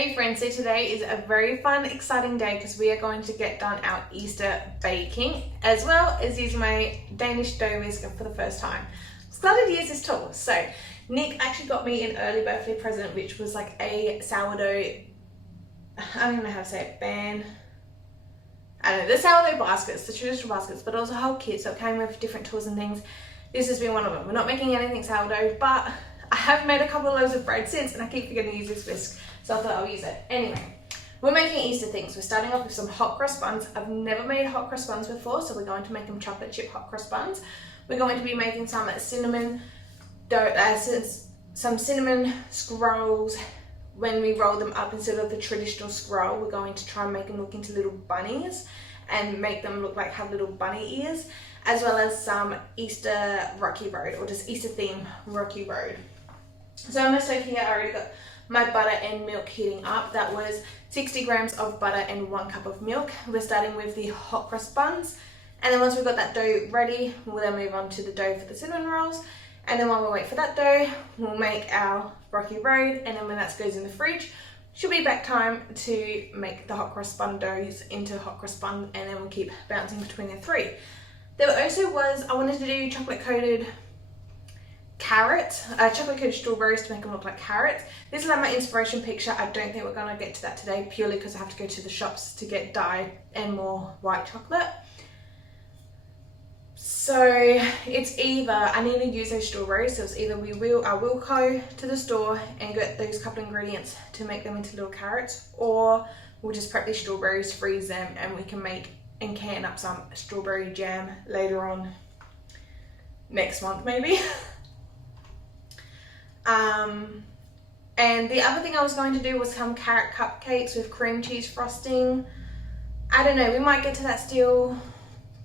Hey friends, so today is a very fun, exciting day because we are going to get done our Easter baking as well as using my Danish dough whisker for the first time. I'm excited to use this tool. So Nick actually got me an early birthday present, which was like a sourdough, I don't even know how to say it, I don't know, the sourdough baskets, the traditional baskets, but also a whole kit, so it came with different tools and things. This has been one of them. We're not making anything sourdough, but I have made a couple of loaves of bread since, and I keep forgetting to use this whisk, so I thought I'll use it. Anyway, we're making Easter things. We're starting off with some hot cross buns. I've never made hot cross buns before, so we're going to make them chocolate chip hot cross buns. We're going to be making some cinnamon scrolls. When we roll them up, instead of the traditional scroll, we're going to try and make them look into little bunnies and make them look like have little bunny ears, as well as some Easter Rocky Road, or just Easter theme Rocky Road. So on my stove here, I already got my butter and milk heating up. That was 60 grams of butter and 1 cup of milk. We're starting with the hot cross buns, and then once we've got that dough ready, we'll then move on to the dough for the cinnamon rolls. And then while we wait for that dough, we'll make our Rocky Road, and then when that goes in the fridge, should be back time to make the hot cross bun doughs into hot cross bun, and then we'll keep bouncing between the three. There also was, I wanted to do chocolate coated chocolate coated strawberries to make them look like carrots. This is like my inspiration picture. I don't think we're gonna get to that today, purely because I have to go to the shops to get dyed and more white chocolate. So it's either, I need to use those strawberries, so it's either I will go to the store and get those couple ingredients to make them into little carrots, or we'll just prep these strawberries, freeze them, and we can make and can up some strawberry jam later on next month maybe. And the other thing I was going to do was some carrot cupcakes with cream cheese frosting. I don't know, we might get to that still.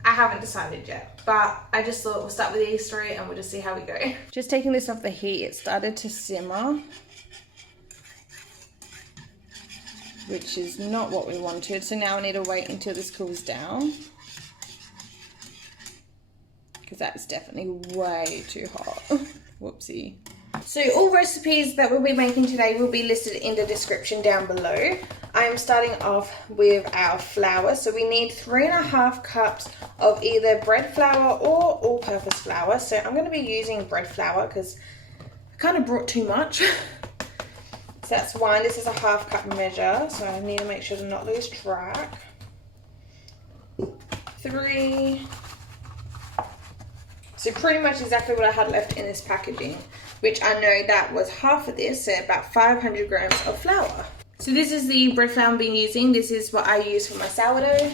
I haven't decided yet, but I just thought we'll start with the Easter egg and we'll just see how we go. Just taking this off the heat, it started to simmer, which is not what we wanted. So now I need to wait until this cools down, because that's definitely way too hot. Whoopsie. So all recipes that we'll be making today will be listed in the description down below. I am starting off with our flour. So we need 3.5 cups of either bread flour or all-purpose flour. So I'm going to be using bread flour because I kind of brought too much. So that's 1. This is a 1/2 cup measure, so I need to make sure to not lose track. 3. So pretty much exactly what I had left in this packaging, which I know that was half of this, so about 500 grams of flour. So this is the bread flour I've been using. This is what I use for my sourdough.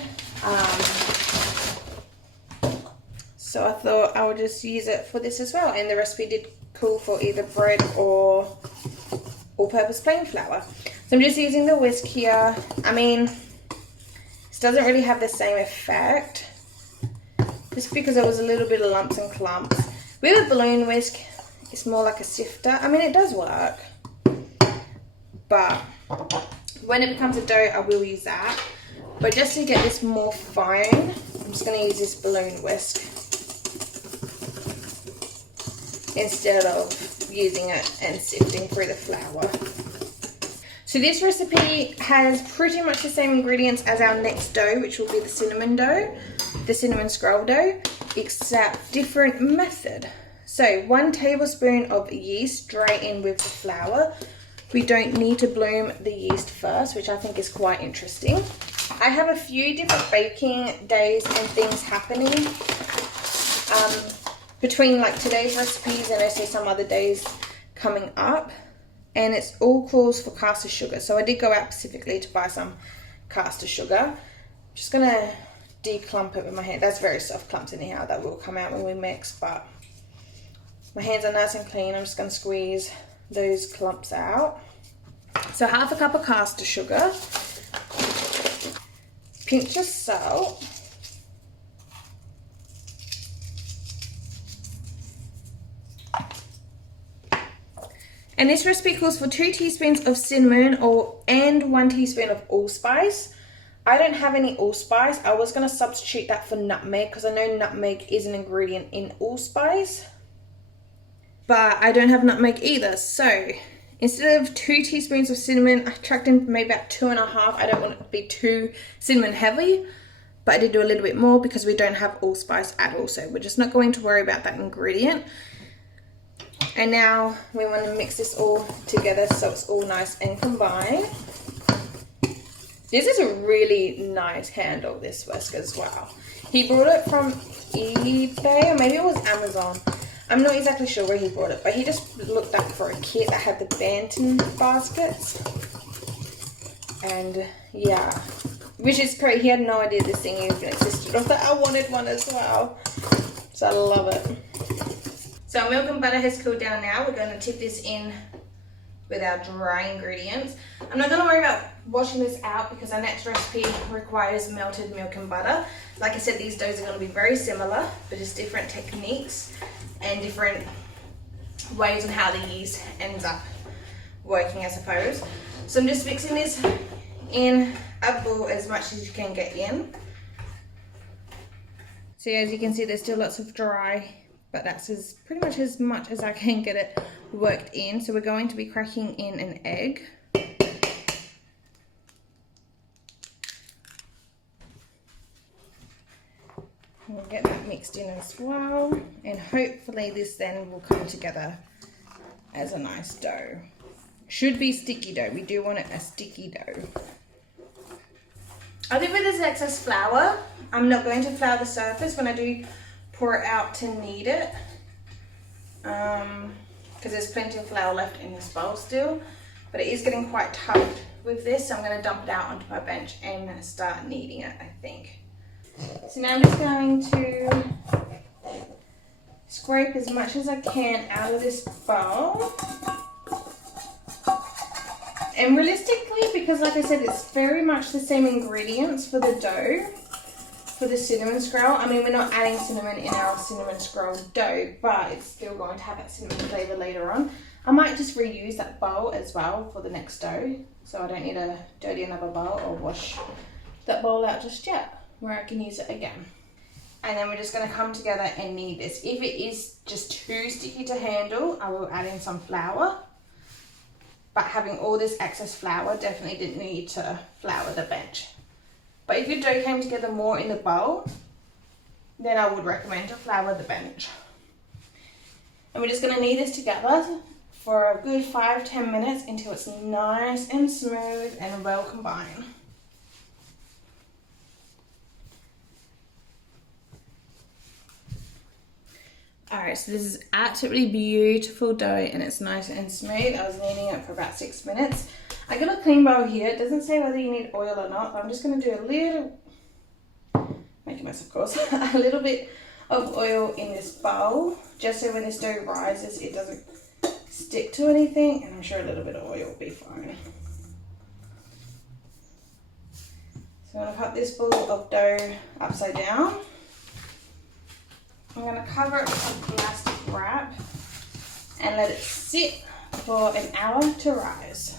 So I thought I would just use it for this as well. And the recipe did call for either bread or all-purpose plain flour. So I'm just using the whisk here. I mean, this doesn't really have the same effect, just because there was a little bit of lumps and clumps. With a balloon whisk, it's more like a sifter. I mean, it does work, but when it becomes a dough, I will use that. But just to get this more fine, I'm just going to use this balloon whisk instead of using it and sifting through the flour. So this recipe has pretty much the same ingredients as our next dough, which will be the cinnamon dough, the cinnamon scroll dough, except different method. So 1 tablespoon of yeast straight in with the flour. We don't need to bloom the yeast first, which I think is quite interesting. I have a few different baking days and things happening between like today's recipes and also some other days coming up. And it's all calls for caster sugar. So I did go out specifically to buy some caster sugar. I'm just going to declump it with my hand. That's very soft clumps anyhow. That will come out when we mix, but my hands are nice and clean. I'm just going to squeeze those clumps out. So 1/2 cup of caster sugar, pinch of salt, and this recipe calls for 2 teaspoons of cinnamon and 1 teaspoon of allspice. I don't have any allspice. I was going to substitute that for nutmeg because I know nutmeg is an ingredient in allspice, but I don't have nutmeg either. So Instead of 2 teaspoons of cinnamon, I chucked in maybe about 2.5. I don't want it to be too cinnamon heavy, but I did do a little bit more because we don't have allspice at all. So we're just not going to worry about that ingredient. And now we want to mix this all together so it's all nice and combined. This is a really nice handle, this whisk as well. He brought it from eBay, or maybe it was Amazon. I'm not exactly sure where he brought it, but he just looked up for a kit that had the Bantam baskets. And yeah, which is great. He had no idea this thing even existed. I thought I wanted one as well. So I love it. So our milk and butter has cooled down now. We're going to tip this in with our dry ingredients. I'm not going to worry about washing this out because our next recipe requires melted milk and butter. Like I said, these doughs are going to be very similar, but just different techniques and different ways on how the yeast ends up working, I suppose. So I'm just mixing this in a bowl as much as you can get in. So as you can see, there's still lots of dry, but that's pretty much as I can get it worked in. So we're going to be cracking in an egg. We'll get that mixed in as well, and hopefully this then will come together as a nice dough. Should be sticky dough. We do want it a sticky dough. I think with this excess flour, I'm not going to flour the surface when I do pour it out to knead it, because there's plenty of flour left in this bowl still, but it is getting quite tough with this, so I'm going to dump it out onto my bench and start kneading it, I think. So now I'm just going to scrape as much as I can out of this bowl. And realistically, because like I said, it's very much the same ingredients for the dough, for the cinnamon scroll. I mean, we're not adding cinnamon in our cinnamon scroll dough, but it's still going to have that cinnamon flavour later on. I might just reuse that bowl as well for the next dough, so I don't need to dirty another bowl or wash that bowl out just yet, where I can use it again. And then we're just going to come together and knead this. If it is just too sticky to handle, I will add in some flour. But having all this excess flour, definitely didn't need to flour the bench. But if your dough came together more in the bowl, then I would recommend to flour the bench. And we're just going to knead this together for a good 5-10 minutes until it's nice and smooth and well combined. Alright, so this is absolutely beautiful dough and it's nice and smooth. I was kneading it for about 6 minutes. I got a clean bowl here. It doesn't say whether you need oil or not, but I'm just going to do a little, make a mess of course, a little bit of oil in this bowl, just so when this dough rises it doesn't stick to anything, and I'm sure a little bit of oil will be fine. So I'm going to cut this ball of dough upside down. I'm going to cover it with a plastic wrap and let it sit for an hour to rise.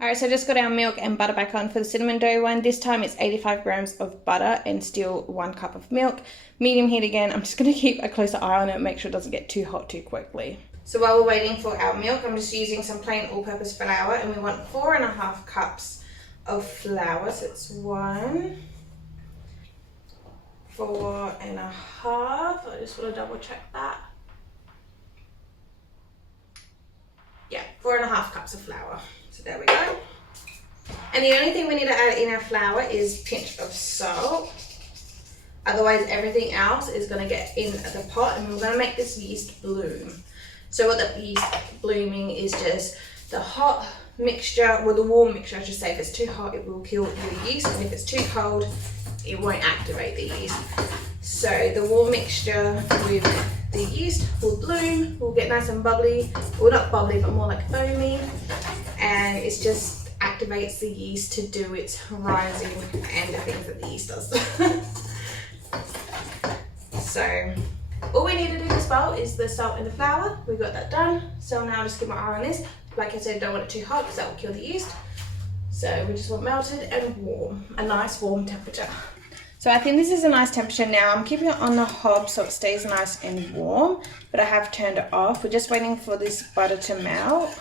Alright, so I just got our milk and butter back on for the cinnamon dough one. This time it's 85 grams of butter and still 1 cup of milk. Medium heat again. I'm just going to keep a closer eye on it, make sure it doesn't get too hot too quickly. So while we're waiting for our milk, I'm just using some plain all-purpose flour, and we want 4.5 cups of flour. So it's 1, 4.5. I just want to double check that. Yeah, 4.5 cups of flour. So there we go. And the only thing we need to add in our flour is a pinch of salt. Otherwise everything else is going to get in the pot, and we're going to make this yeast bloom. So what the yeast blooming is just the hot mixture, well the warm mixture I should say. If it's too hot it will kill the yeast, and if it's too cold it won't activate the yeast. So the warm mixture with the yeast will bloom, will get nice and bubbly, well not bubbly but more like foamy, and it just activates the yeast to do its rising and the things that the yeast does. So all we need to do in this bowl is the salt and the flour. We got that done. So now I'll just keep my eye on this. Like I said, don't want it too hot because that will kill the yeast. So we just want melted and warm, a nice warm temperature. So I think this is a nice temperature now. I'm keeping it on the hob so it stays nice and warm, but I have turned it off. We're just waiting for this butter to melt.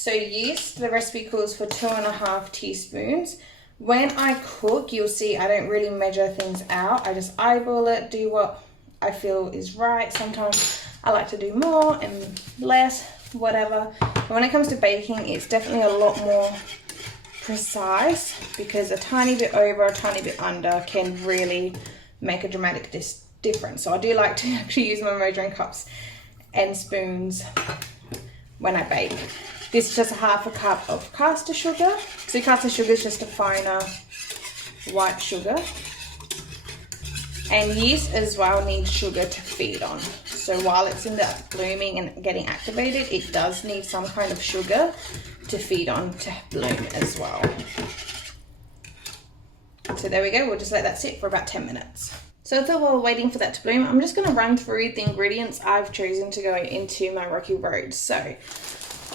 So yeast, the recipe calls for 2.5 teaspoons. When I cook, you'll see I don't really measure things out. I just eyeball it, do what I feel is right. Sometimes I like to do more and less, whatever. But when it comes to baking, it's definitely a lot more precise, because a tiny bit over, a tiny bit under can really make a dramatic difference. So I do like to actually use my measuring cups and spoons when I bake. This is just 1/2 cup of caster sugar. So caster sugar is just a finer white sugar. And yeast as well needs sugar to feed on. So while it's in the blooming and getting activated, it does need some kind of sugar to feed on to bloom as well. So there we go, we'll just let that sit for about 10 minutes. So while we're waiting for that to bloom, I'm just gonna run through the ingredients I've chosen to go into my Rocky Road. So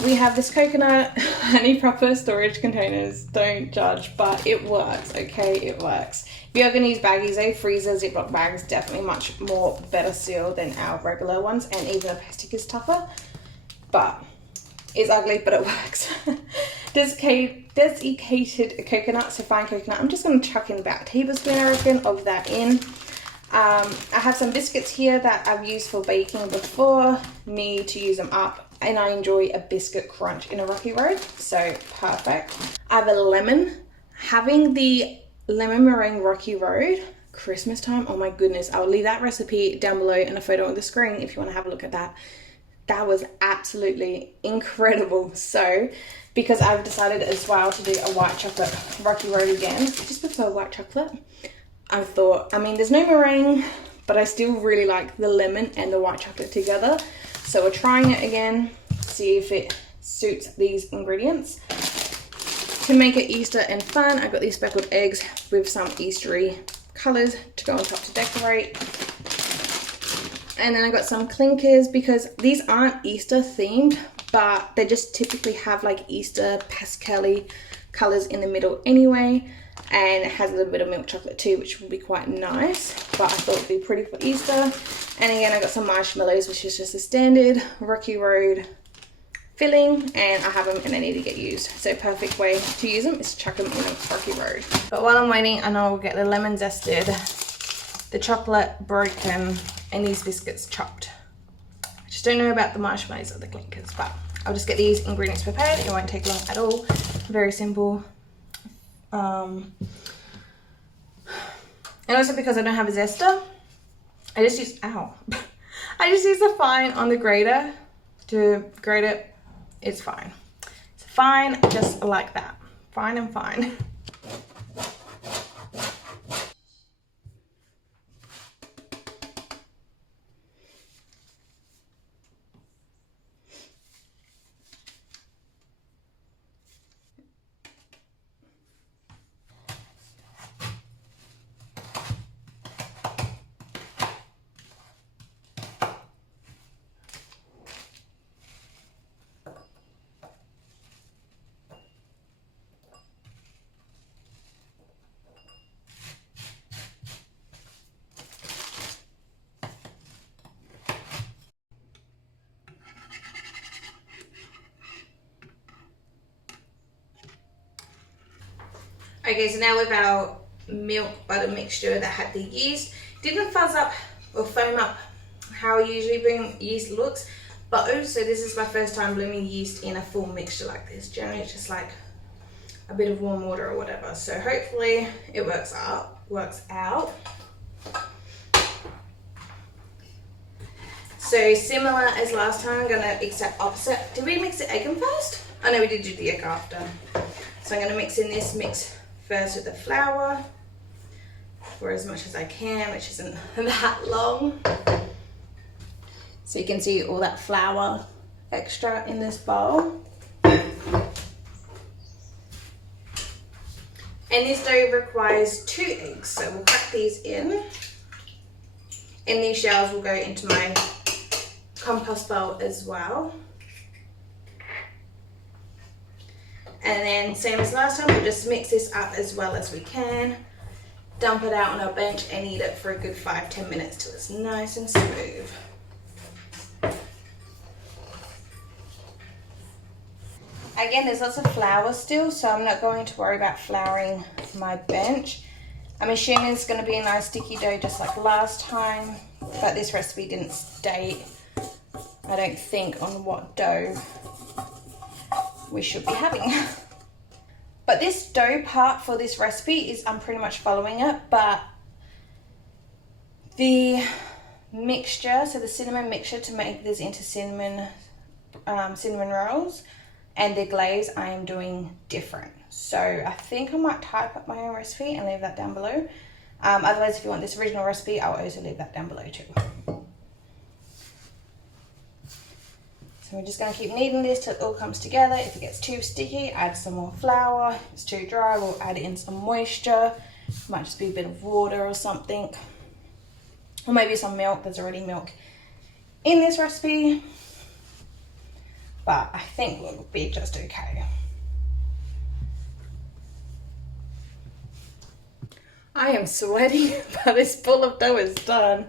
we have this coconut, honey proper storage containers, don't judge, but it works, okay, it works. If you are gonna use baggies though, freezer Ziploc bags, definitely much more better sealed than our regular ones, and even a plastic is tougher, but it's ugly, but it works. Desiccated coconut, so fine coconut, I'm just gonna chuck in about a tablespoon, I reckon, of that in. I have some biscuits here that I've used for baking before, need to use them up, and I enjoy a biscuit crunch in a Rocky Road, so perfect. I have a lemon. Having the lemon meringue Rocky Road Christmas time, oh my goodness, I'll leave that recipe down below and a photo on the screen if you want to have a look at that. That was absolutely incredible. So because I've decided as well to do a white chocolate Rocky Road again, just prefer white chocolate, I thought, I mean, there's no meringue, but I still really like the lemon and the white chocolate together. So we're trying it again, see if it suits these ingredients. To make it Easter and fun, I've got these speckled eggs with some Eastery colours to go on top to decorate. And then I got some clinkers, because these aren't Easter themed, but they just typically have like Easter pastel-y colours in the middle anyway. And it has a little bit of milk chocolate too, which will be quite nice, but I thought it'd be pretty for Easter. And again, I got some marshmallows, which is just a standard Rocky Road filling, and I have them and they need to get used. So perfect way to use them is chuck them in a Rocky Road. But while I'm waiting, I know I'll get the lemon zested, the chocolate broken, and these biscuits chopped. I just don't know about the marshmallows or the clinkers, but I'll just get these ingredients prepared. It won't take long at all. Very simple. And also because I don't have a zester, I just use, I just use the fine on the grater to grate it. It's fine. It's fine, just like that. Fine and fine. Okay, so now with our milk butter mixture that had the yeast, didn't fuzz up or foam up how usually bloom yeast looks, but also this is my first time blooming yeast in a full mixture like this. Generally it's just like a bit of warm water or whatever, so hopefully it works out. So similar as last time, I'm gonna exact opposite. Did we mix the egg in first? Oh no, we did do the egg after. So I'm gonna mix in this mix first with the flour for as much as I can, which isn't that long. So you can see all that flour extra in this bowl. And this dough requires 2 eggs, so we'll crack these in. And these shells will go into my compost bowl as well. And then same as last time, we'll just mix this up as well as we can. Dump it out on our bench and eat it for a good 5-10 minutes till it's nice and smooth. again, there's lots of flour still, so I'm not going to worry about flouring my bench. I'm assuming it's going to be a nice sticky dough just like last time, but this recipe didn't state, I don't think, on what dough we should be having. But this dough part for this recipe is, I'm pretty much following it, but the mixture, so the cinnamon mixture to make this into cinnamon rolls, and the glaze I am doing different. So I think I might type up my own recipe and leave that down below. Otherwise, if you want this original recipe, I'll also leave that down below too. So we're just going to keep kneading this till it all comes together. If it gets too sticky, add some more flour. If it's too dry, we'll add in some moisture. Might just be a bit of water or something. Or maybe some milk. There's already milk in this recipe. But I think we'll be just okay. I am sweating, but this bowl of dough is done.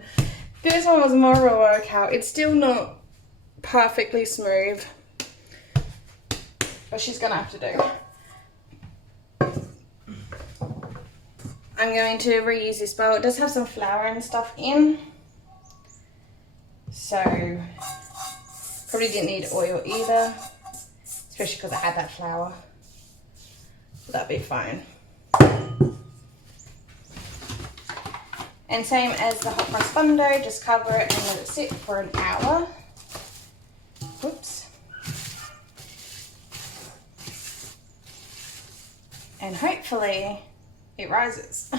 This one was more of a workout. It's still not perfectly smooth, but she's gonna have to do. I'm going to reuse this bowl. It does have some flour and stuff in, so probably didn't need oil either, especially because I had that flour. That'd be fine. And same as the hot cross bun dough, just cover it and let it sit for an hour. Whoops. And hopefully it rises.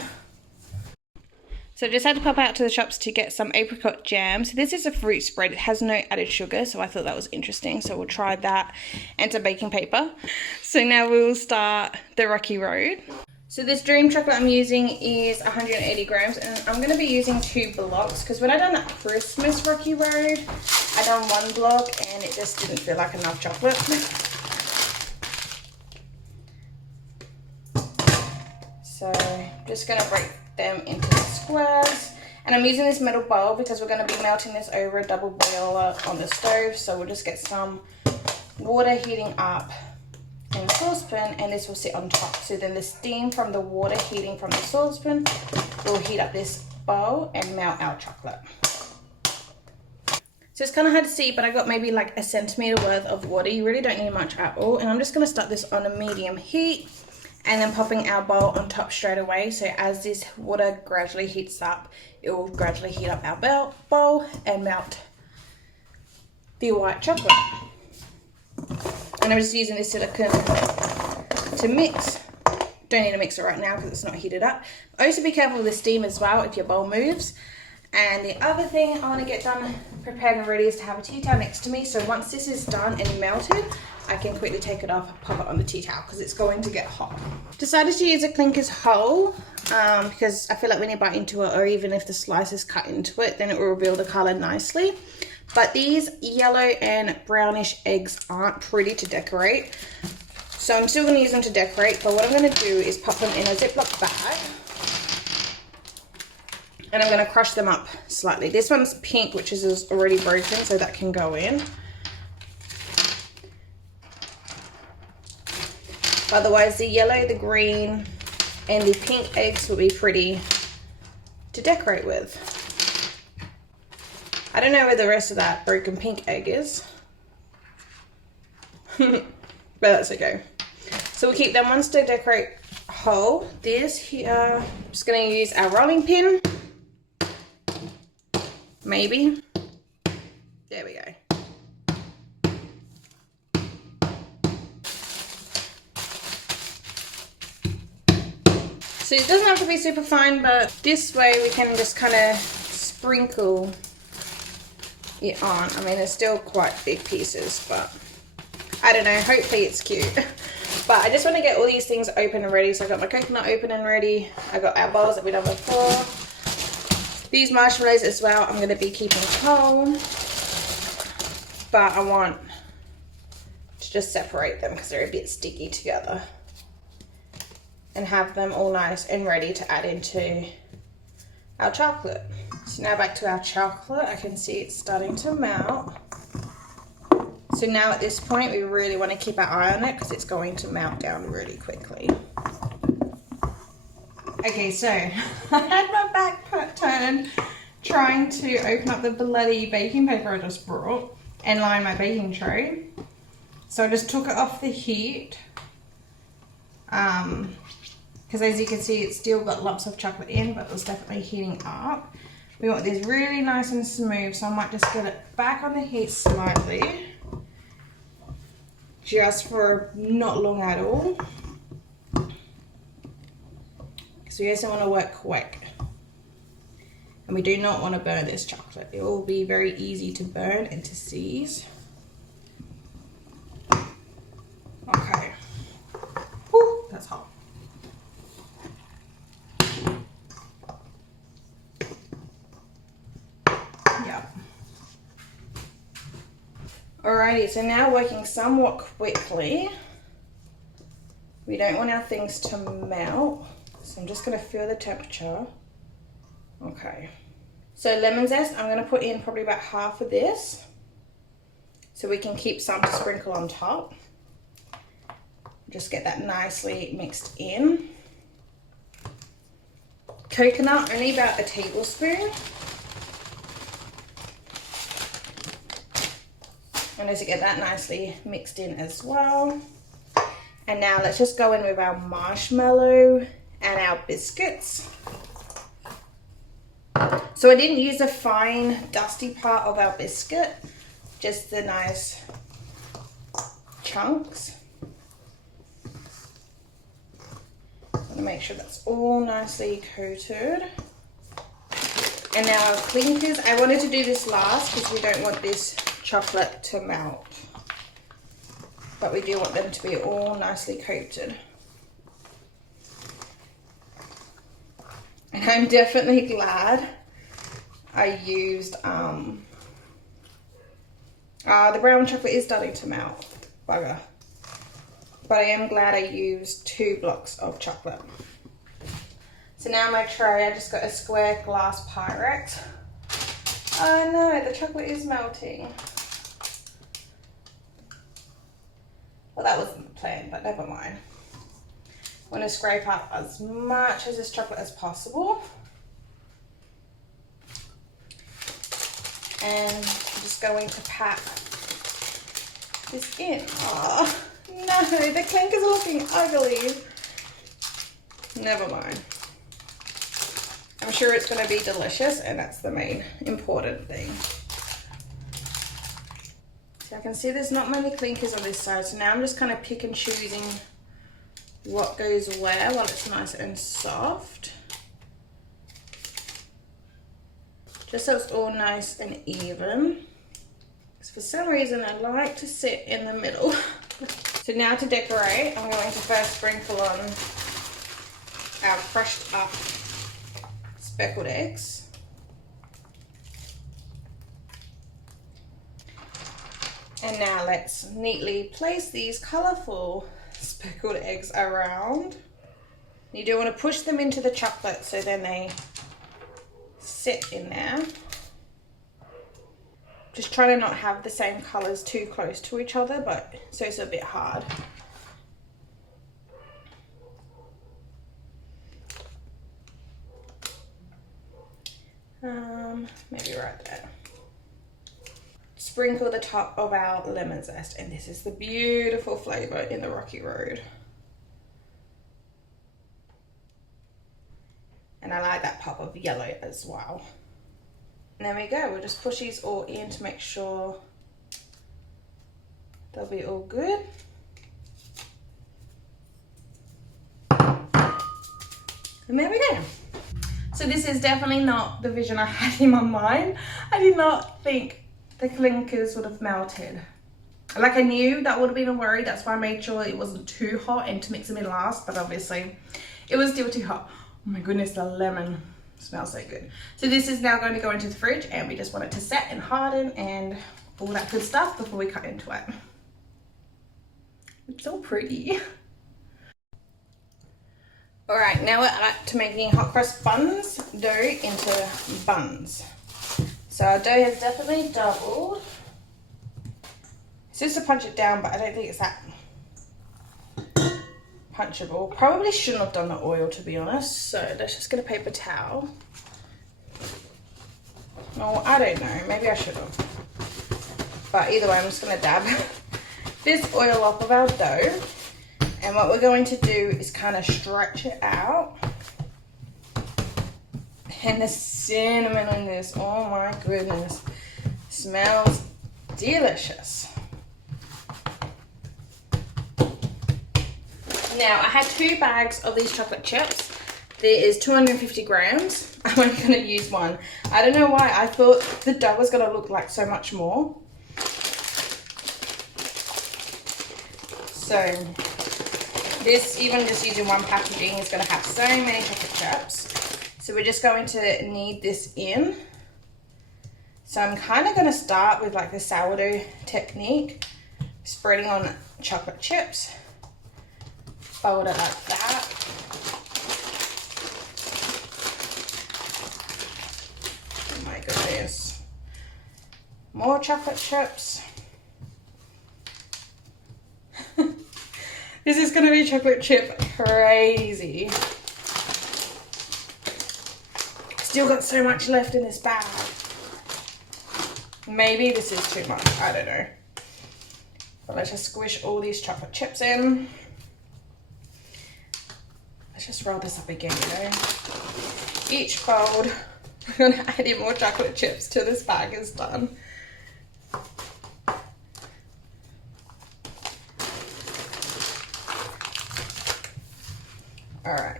So I just had to pop out to the shops to get some apricot jam. So this is a fruit spread. It has no added sugar, so I thought that was interesting. So we'll try that and some baking paper. So now we will start the Rocky Road. So this dream chocolate I'm using is 180 grams, and I'm going to be using 2 blocks because when I done that Christmas Rocky Road, I done 1 block and it just didn't feel like enough chocolate. So I'm just going to break them into squares, and I'm using this metal bowl because we're going to be melting this over a double boiler on the stove. So we'll just get some water heating up in a saucepan, and this will sit on top. So then the steam from the water heating from the saucepan will heat up this bowl and melt our chocolate. So it's kind of hard to see, but I got maybe like a centimeter worth of water. You really don't need much at all. And I'm just going to start this on a medium heat and then popping our bowl on top straight away. So as this water gradually heats up, it will gradually heat up our bowl and melt the white chocolate. And I'm just using this silicone to mix. Don't need a mixer right now because it's not heated up. Also be careful with the steam as well if your bowl moves. And the other thing I want to get done, prepared and ready, is to have a tea towel next to me. So once this is done and melted, I can quickly take it off and pop it on the tea towel because it's going to get hot. Decided to use a Clinker's whole because I feel like when you bite into it, or even if the slice is cut into it, then it will reveal the color nicely. But these yellow and brownish eggs aren't pretty to decorate. So I'm still going to use them to decorate, but what I'm going to do is pop them in a Ziploc bag. And I'm going to crush them up slightly. This one's pink, which is already broken, so that can go in. Otherwise, the yellow, the green, and the pink eggs will be pretty to decorate with. I don't know where the rest of that broken pink egg is. But that's okay. So we'll keep them ones to decorate whole. This here, I'm just going to use our rolling pin. Maybe. There we go. So it doesn't have to be super fine, but this way we can just kind of sprinkle it on. I mean, they're still quite big pieces, but I don't know, hopefully it's cute. But I just want to get all these things open and ready. So I got my coconut open and ready. I got our bowls that we done before. These marshmallows as well, I'm going to be keeping whole. But I want to just separate them because they're a bit sticky together. And have them all nice and ready to add into our chocolate. So now back to our chocolate. I can see it's starting to melt. So now at this point, we really want to keep our eye on it because it's going to melt down really quickly. Okay, so I had my back turned trying to open up the bloody baking paper I just brought and line my baking tray. So I just took it off the heat because as you can see, it's still got lumps of chocolate in, but it was definitely heating up. We want this really nice and smooth, so I might just get it back on the heat slightly, just for not long at all. So we also want to work quick. And we do not want to burn this chocolate. It will be very easy to burn and to seize. Okay. Whew, that's hot. Yep. Alrighty, so now working somewhat quickly. We don't want our things to melt. So I'm just going to feel the temperature. Okay. So lemon zest, I'm going to put in probably about half of this. So we can keep some to sprinkle on top. Just get that nicely mixed in. Coconut, only about a tablespoon. And as you get that nicely mixed in as well. And now let's just go in with our marshmallow and our biscuits. So I didn't use a fine dusty part of our biscuit, just the nice chunks. I'm gonna make sure that's all nicely coated. And now our clinkers, I wanted to do this last because we don't want this chocolate to melt. But we do want them to be all nicely coated. And I'm definitely glad I used, the brown chocolate is starting to melt, bugger. But I am glad I used 2 blocks of chocolate. So now my tray, I just got a square glass Pyrex. Oh no, the chocolate is melting. Well, that wasn't the plan, but never mind. I want to scrape up as much of this chocolate as possible. And I'm just going to pack this in. Oh, no, the clinkers are looking ugly. Never mind. I'm sure it's going to be delicious, and that's the main important thing. So I can see there's not many clinkers on this side, so now I'm just kind of pick and choosing what goes where while it's nice and soft. Just so it's all nice and even. Because for some reason I like to sit in the middle. So now to decorate, I'm going to first sprinkle on our crushed up speckled eggs. And now let's neatly place these colourful speckled eggs around. You do want to push them into the chocolate so then they sit in there. Just try to not have the same colours too close to each other, but so it's a bit hard. Maybe right there. Sprinkle the top of our lemon zest, and this is the beautiful flavour in the Rocky Road. And I like that pop of yellow as well. And there we go, we'll just push these all in to make sure they'll be all good. And there we go. So this is definitely not the vision I had in my mind. I did not think the clinkers would have melted. Like, I knew that would have been a worry, that's why I made sure it wasn't too hot and to mix them in last, but obviously it was still too hot. Oh my goodness, the lemon smells so good. So this is now going to go into the fridge, and we just want it to set and harden and all that good stuff before we cut into it. It's so pretty. All right, now we're up to making hot cross buns dough into buns. So our dough has definitely doubled. It's just to punch it down, but I don't think it's that punchable. Probably shouldn't have done the oil, to be honest. So let's just get a paper towel. Oh, I don't know. Maybe I should have. But either way, I'm just going to dab this oil off of our dough. And what we're going to do is kind of stretch it out. And the cinnamon in this, oh my goodness, smells delicious. Now, I had 2 bags of these chocolate chips. There is 250 grams. I'm only going to use one. I don't know why. I thought the dough was going to look like so much more. So, this, even just using one packaging, is going to have so many chocolate chips. So we're just going to knead this in. So I'm kind of going to start with like the sourdough technique, spreading on chocolate chips. Fold it like that. Oh my goodness. More chocolate chips. This is going to be chocolate chip crazy. Still got so much left in this bag. Maybe this is too much, I don't know. But let's just squish all these chocolate chips in. Let's just roll this up again, you know. Each fold, we're gonna add in more chocolate chips till this bag is done. All right.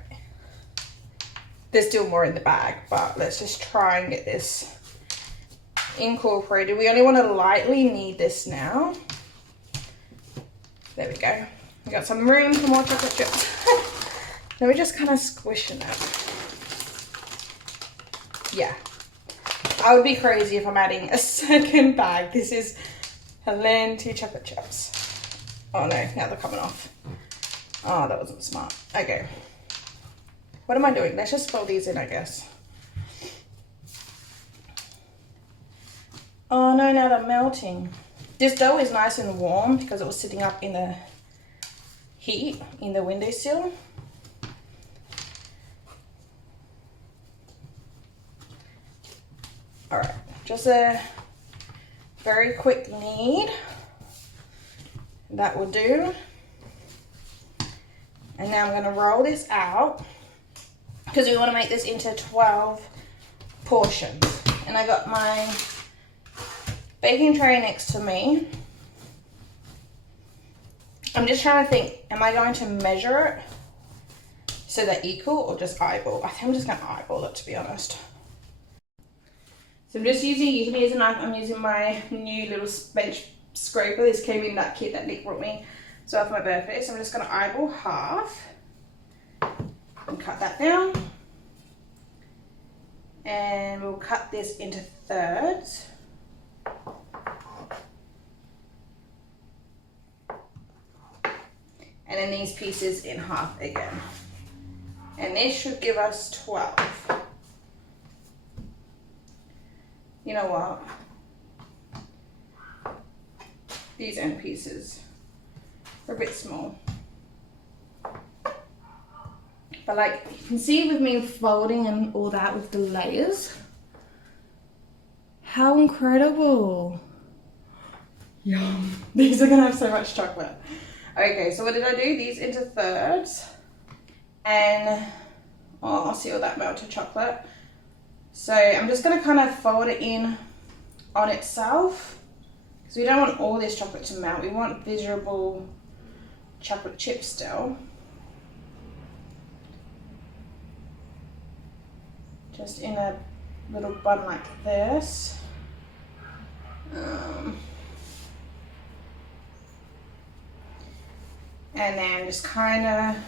There's still more in the bag, but let's just try and get this incorporated. We only want to lightly knead this now. There we go. We got some room for more chocolate chips. Now we're just kind of squishing it. Yeah. I would be crazy if I'm adding a second bag. This is plenty chocolate chips. Oh no, now they're coming off. Oh, that wasn't smart. Okay. What am I doing? Let's just fold these in, I guess. Oh no, now they're melting. This dough is nice and warm because it was sitting up in the heat in the windowsill. All right, just a very quick knead. That will do. And now I'm going to roll this out because we want to make this into 12 portions. And I got my baking tray next to me. I'm just trying to think, am I going to measure it so they're equal or just eyeball? I think I'm just going to eyeball it, to be honest. So I'm just using, you can use a knife, I'm using my new little bench scraper. This came in that kit that Nick brought me so for my birthday. So I'm just going to eyeball half and cut that down. And we'll cut this into thirds. And then these pieces in half again. And this should give us 12. You know what? These end pieces are a bit small. But like, you can see with me folding and all that with the layers. How incredible. Yum. These are gonna have so much chocolate. Okay, so what did I do? These into thirds. And, oh, I'll see all that melted chocolate. So I'm just gonna kind of fold it in on itself because we don't want all this chocolate to melt. We want visible chocolate chips still. Just in a little bun like this. And then just kind of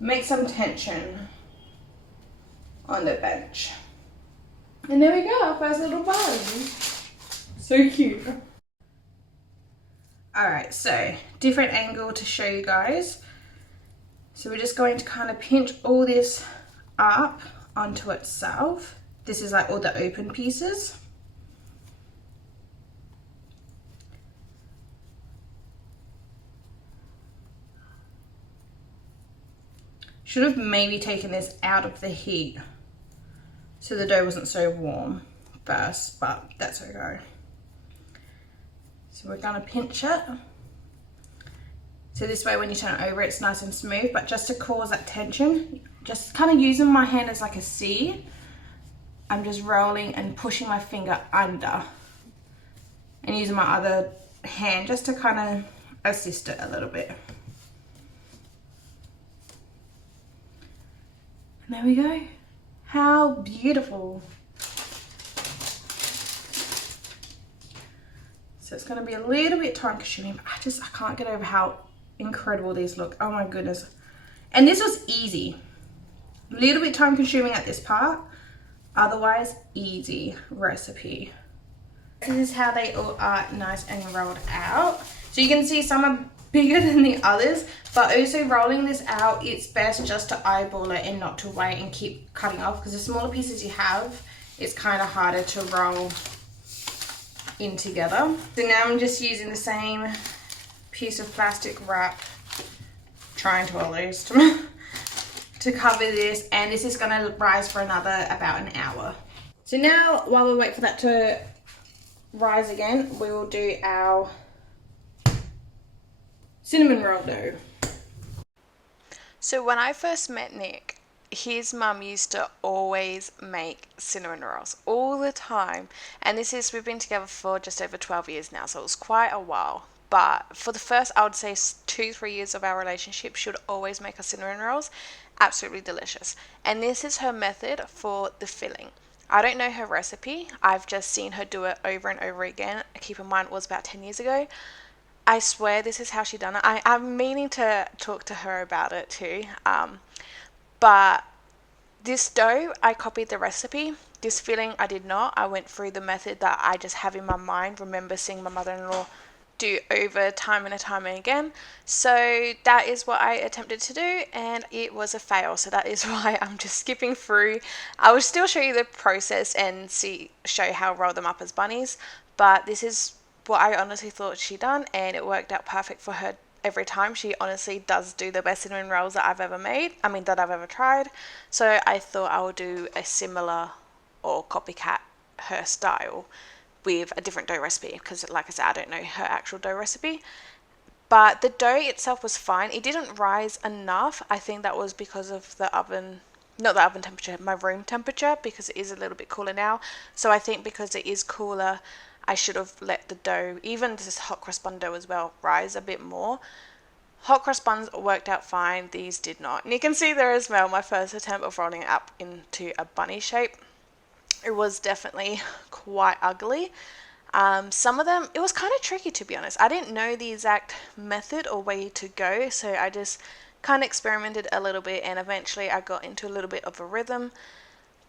make some tension on the bench. And there we go, our first little bun. So cute. Alright, so different angle to show you guys. So we're just going to kind of pinch all this up onto itself. This is like all the open pieces. Should have maybe taken this out of the heat so the dough wasn't so warm first, but that's okay. So we're gonna pinch it. So this way when you turn it over, it's nice and smooth, but just to cause that tension, just kind of using my hand as like a C, I'm just rolling and pushing my finger under and using my other hand just to kind of assist it a little bit. And there we go. How beautiful. So it's going to be a little bit time consuming, but I can't get over how incredible these look. Oh my goodness. And this was easy. A little bit time consuming at this part, otherwise easy recipe. This is how they all are nice and rolled out. So you can see some are bigger than the others, but also rolling this out, it's best just to eyeball it and not to wait and keep cutting off, because the smaller pieces you have, it's kind of harder to roll in together. So now I'm just using the same piece of plastic wrap, trying to at least, to cover this, and this is going to rise for another about an hour. So now while we wait for that to rise again, we will do our cinnamon roll dough. So when I first met Nick, his mum used to always make cinnamon rolls all the time, and we've been together for just over 12 years now, so it was quite a while. But for the first, I would say 2-3 years of our relationship, she would always make us cinnamon rolls. Absolutely delicious. And this is her method for the filling. I don't know her recipe. I've just seen her do it over and over again. Keep in mind, it was about 10 years ago. I swear this is how she done it. I'm meaning to talk to her about it too. But this dough, I copied the recipe. This filling, I did not. I went through the method that I just have in my mind. Remember seeing my mother-in-law do over time and time and again. So that is what I attempted to do, and it was a fail. So that is why I'm just skipping through. I will still show you the process and show how I roll them up as bunnies, but this is what I honestly thought she done, and it worked out perfect for her every time. She honestly does do the best cinnamon rolls that I've ever made. That I've ever tried. So I thought I would do a similar or copycat her style with a different dough recipe, because like I said, I don't know her actual dough recipe. But the dough itself was fine. It didn't rise enough. I think that was because of the oven, not the oven temperature, my room temperature, because it is a little bit cooler now. So I think because it is cooler, I should have let the dough, even this hot cross bun dough as well, rise a bit more. Hot cross buns worked out fine. These did not. And you can see there as well my first attempt of rolling it up into a bunny shape. It was definitely quite ugly. Some of them, it was kind of tricky, to be honest. I didn't know the exact method or way to go, so I just kind of experimented a little bit, and eventually I got into a little bit of a rhythm.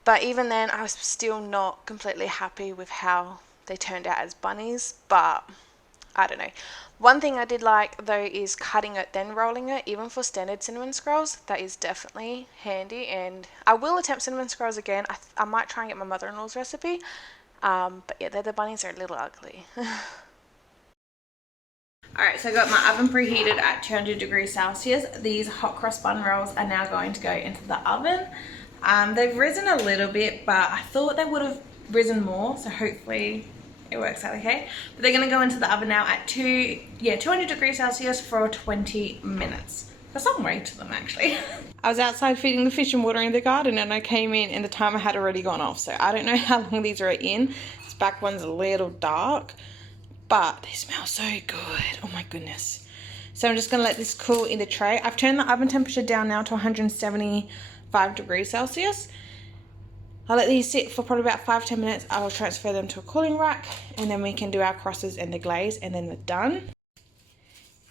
But even then, I was still not completely happy with how they turned out as bunnies, but I don't know. One thing I did like though is cutting it then rolling it, even for standard cinnamon scrolls. That is definitely handy, and I will attempt cinnamon scrolls again. I might try and get my mother-in-law's recipe, but yeah, the bunnies are a little ugly. Alright, so I got my oven preheated at 200 degrees Celsius. These hot cross bun rolls are now going to go into the oven. They've risen a little bit, but I thought they would have risen more, so hopefully it works out okay. But they're going to go into the oven now at 200 degrees Celsius for 20 minutes. There's some weight to them actually. I was outside feeding the fish and watering the garden, and I came in and the timer had already gone off, so I don't know how long these are in. This back one's a little dark, but they smell so good. Oh my goodness. So I'm just going to let this cool in the tray. I've turned the oven temperature down now to 175 degrees Celsius. I'll let these sit for probably about 5-10 minutes. I will transfer them to a cooling rack, and then we can do our crosses and the glaze, and then we're done.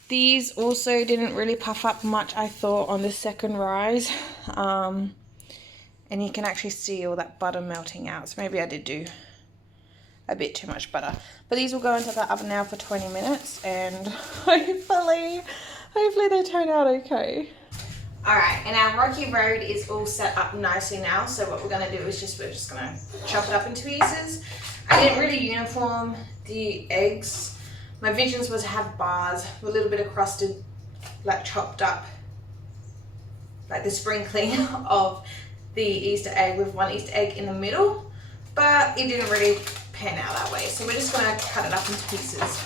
These also didn't really puff up much, I thought, on the second rise. And you can actually see all that butter melting out. So maybe I did do a bit too much butter. But these will go into the oven now for 20 minutes, and hopefully they turn out okay. Alright, and our rocky road is all set up nicely now, so what we're going to do is we're just going to chop it up into pieces. I didn't really uniform the eggs. My visions was to have bars with a little bit of crusted, like chopped up like the sprinkling of the Easter egg with one Easter egg in the middle, but it didn't really pan out that way. So we're just gonna cut it up into pieces.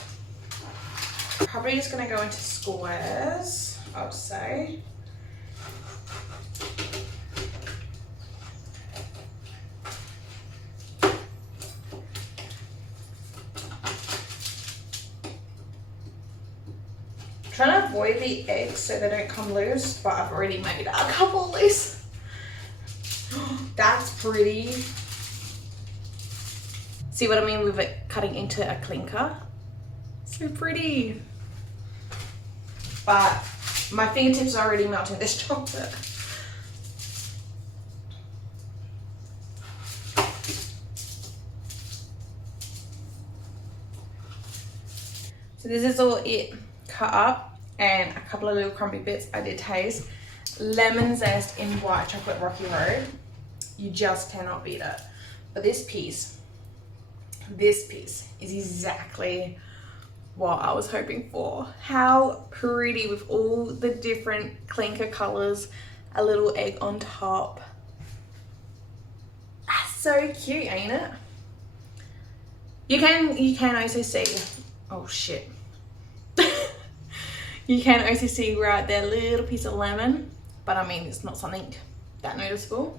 Probably just gonna go into squares, I would say. Trying to avoid the eggs so they don't come loose, but I've already made a couple loose. That's pretty. See what I mean with it cutting into a clinker? So pretty. But my fingertips are already melting this chocolate. So this is all it cut up, and a couple of little crumbly bits I did taste. Lemon zest in white chocolate Rocky Road. You just cannot beat it. But this piece is exactly what I was hoping for. How pretty with all the different clinker colors, a little egg on top. That's so cute, ain't it? You can also see, oh shit. You can also see right there, little piece of lemon, but I mean, it's not something that noticeable.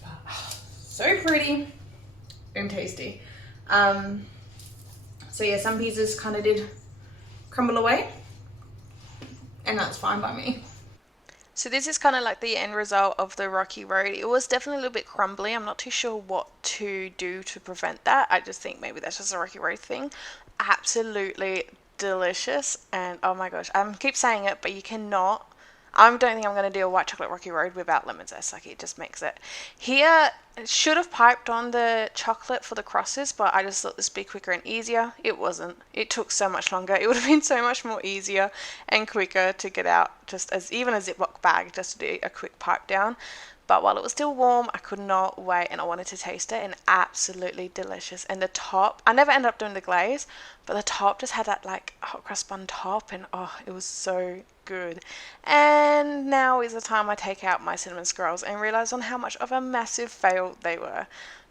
But, oh, so pretty and tasty. So yeah, some pieces kind of did crumble away, and that's fine by me. So this is kind of like the end result of the Rocky Road. It was definitely a little bit crumbly. I'm not too sure what to do to prevent that. I just think maybe that's just a Rocky Road thing. Absolutely delicious, and oh my gosh, I keep saying it, but you cannot. I don't think I'm going to do a white chocolate Rocky Road without lemon zest. Like, it just makes it. Here, it should have piped on the chocolate for the crosses, but I just thought this would be quicker and easier. It wasn't. It took so much longer. It would have been so much more easier and quicker to get out, just as even a Ziploc bag, just to do a quick pipe down. But while it was still warm, I could not wait, and I wanted to taste it, and absolutely delicious. And the top, I never ended up doing the glaze, but the top just had that like hot cross bun top, and oh, it was so good. And now is the time I take out my cinnamon swirls and realize on how much of a massive fail they were.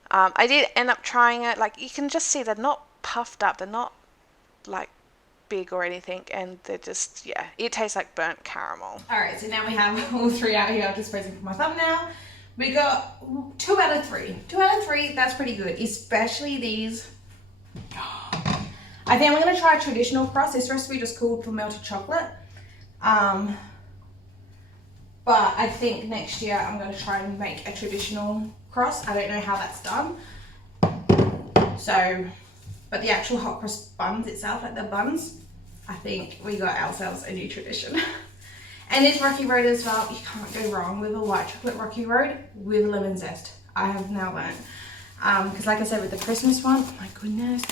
I did end up trying it. Like, you can just see they're not puffed up, they're not like big or anything, and they're just, yeah, it tastes like burnt caramel. All right, so now we have all three out here. I'm just posing for my thumbnail. We got 2 out of 3. 2 out of 3, that's pretty good, especially these. I think I'm gonna try a traditional crust. This recipe just called for melted chocolate. But I think next year I'm gonna try and make a traditional crust. I don't know how that's done. So, but the actual hot cross buns itself, like the buns, I think we got ourselves a new tradition. And this Rocky Road as well, you can't go wrong with a white chocolate Rocky Road with lemon zest. I have now learned. Because like I said with the Christmas one, oh my goodness.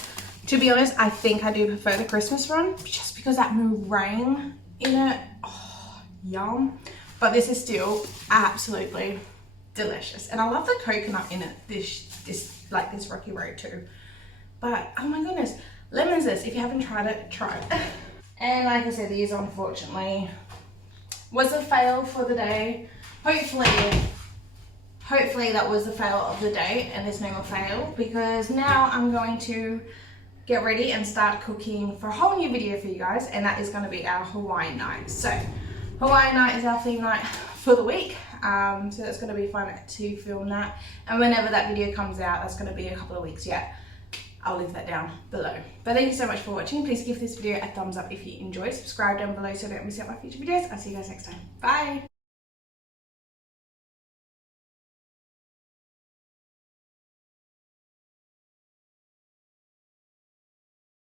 To be honest, I think I do prefer the Christmas one, just because that meringue in it, oh, yum. But this is still absolutely delicious. And I love the coconut in it, this Rocky Road too. But oh my goodness, lemon zest, if you haven't tried it, try it. And like I said, these unfortunately was a fail for the day. Hopefully that was the fail of the day and there's no more fail, because now I'm going to get ready and start cooking for a whole new video for you guys, and that is going to be our Hawaiian night. So Hawaiian night is our theme night for the week. So that's going to be fun to film that, and whenever that video comes out, that's going to be a couple of weeks yet. I'll leave that down below. But thank you so much for watching. Please give this video a thumbs up if you enjoyed. Subscribe down below so you don't miss out my future videos. I'll see you guys next time. Bye.